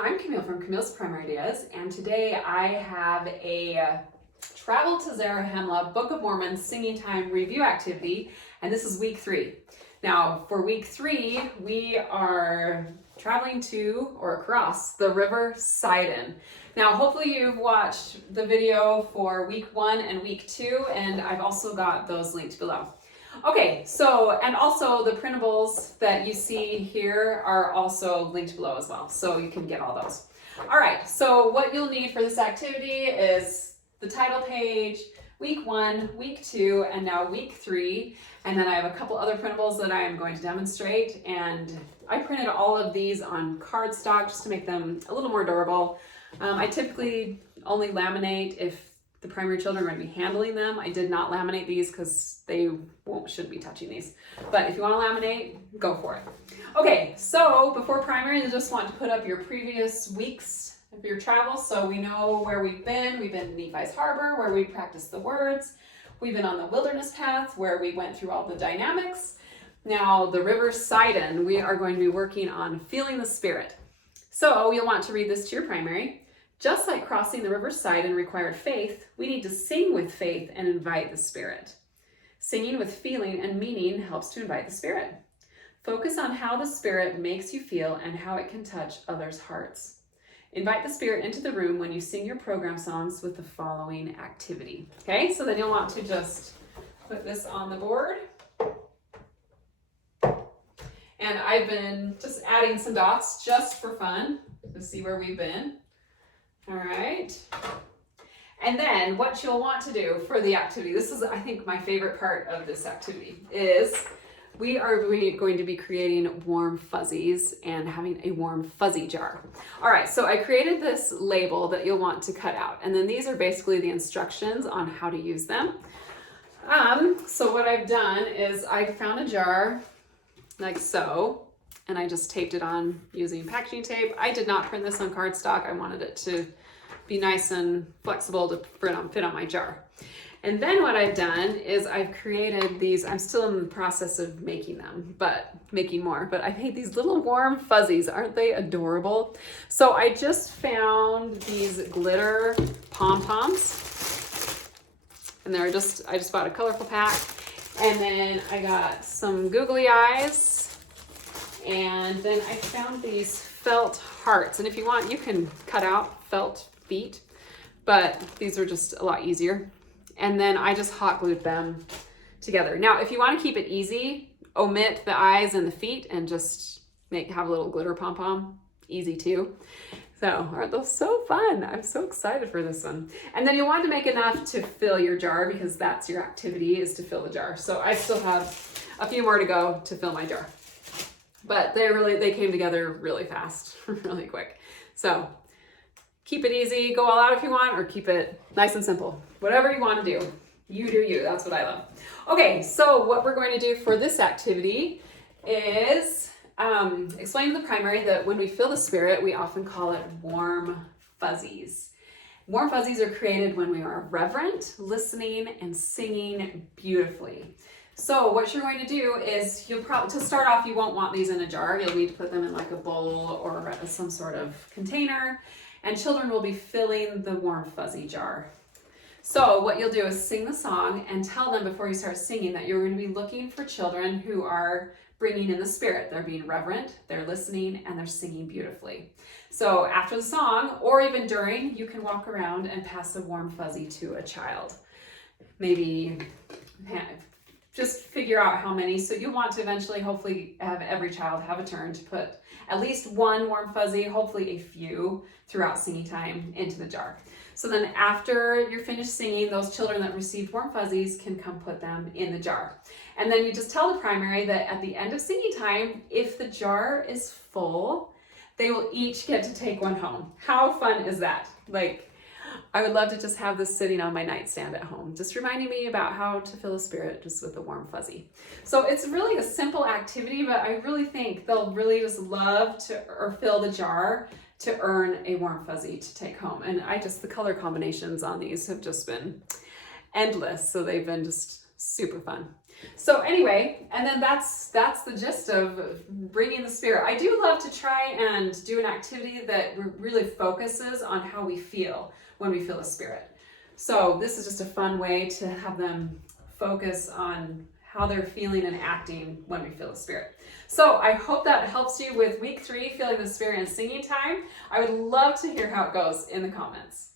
I'm Camille from Camille's Primary Ideas, and today I have a Travel to Zarahemla Book of Mormon Singing Time review activity, and this is week 3. Now, for week 3, we are traveling to or across the River Sidon. Now, hopefully you've watched the video for week 1 and week 2, and I've also got those linked below. Okay, so, and also the printables that you see here are also linked below as well, so you can get all those. All right, so what you'll need for this activity is the title page, week 1, week 2, and now week 3. And then I have a couple other printables that I am going to demonstrate, and I printed all of these on cardstock just to make them a little more durable. I typically only laminate if the primary children are going to be handling them. I did not laminate these because they shouldn't be touching these. But if you want to laminate, go for it. Okay, so before primary, you just want to put up your previous weeks of your travel so we know where we've been. We've been in Nephi's Harbor, where we practiced the words. We've been on the wilderness path, where we went through all the dynamics. Now, the River Sidon, we are going to be working on feeling the Spirit. So you'll want to read this to your primary. Just like crossing the River Sidon required faith, we need to sing with faith and invite the Spirit. Singing with feeling and meaning helps to invite the Spirit. Focus on how the Spirit makes you feel and how it can touch others' hearts. Invite the Spirit into the room when you sing your program songs with the following activity. Okay, so then you'll want to just put this on the board. And I've been just adding some dots just for fun to see where we've been. All right. And then what you'll want to do for the activity, this is, I think, my favorite part of this activity, is we are going to be creating warm fuzzies and having a warm fuzzy jar. All right, so I created this label that you'll want to cut out. And then these are basically the instructions on how to use them. So what I've done is I found a jar like so, and I just taped it on using packaging tape. I did not print this on cardstock. I wanted it to be nice and flexible to fit on my jar. And then what I've done is I've created these, I'm still in the process of making more, but I made these little warm fuzzies. Aren't they adorable? So I just found these glitter pom-poms, and I just bought a colorful pack. And then I got some googly eyes, and then I found these felt hearts. And if you want, you can cut out felt feet, but these are just a lot easier. And then I just hot glued them together. Now, if you want to keep it easy, omit the eyes and the feet and just have a little glitter pom-pom. Easy too. So, aren't those so fun? I'm so excited for this one. And then you'll want to make enough to fill your jar, because that's your activity, is to fill the jar. So I still have a few more to go to fill my jar. But they came together really fast, really quick. So keep it easy, go all out if you want, or keep it nice and simple. Whatever you want to do, you do you. That's what I love. Okay, so what we're going to do for this activity is explain to the primary that when we feel the Spirit, we often call it warm fuzzies. Warm fuzzies are created when we are reverent, listening, and singing beautifully. So what you're going to do is to start off, you won't want these in a jar. You'll need to put them in like a bowl or some sort of container, and children will be filling the warm fuzzy jar. So what you'll do is sing the song and tell them before you start singing that you're going to be looking for children who are bringing in the Spirit. They're being reverent, they're listening, and they're singing beautifully. So after the song, or even during, you can walk around and pass a warm fuzzy to a child. Maybe just figure out how many. So you want to eventually, hopefully, have every child have a turn to put at least one warm fuzzy, hopefully a few, throughout singing time into the jar. So then after you're finished singing, those children that received warm fuzzies can come put them in the jar. And then you just tell the primary that at the end of singing time, if the jar is full, they will each get to take one home. How fun is that? Like, I would love to just have this sitting on my nightstand at home, just reminding me about how to feel the Spirit just with a warm fuzzy. So it's really a simple activity, but I really think they'll really just love to fill the jar to earn a warm fuzzy to take home. And the color combinations on these have just been endless. So they've been just super fun. So anyway, and then that's the gist of bringing the spirit. I do love to try and do an activity that really focuses on how we feel when we feel the spirit. So this is just a fun way to have them focus on how they're feeling and acting when we feel the spirit. So I hope that helps you with week 3, feeling the spirit and singing time. I would love to hear how it goes in the comments.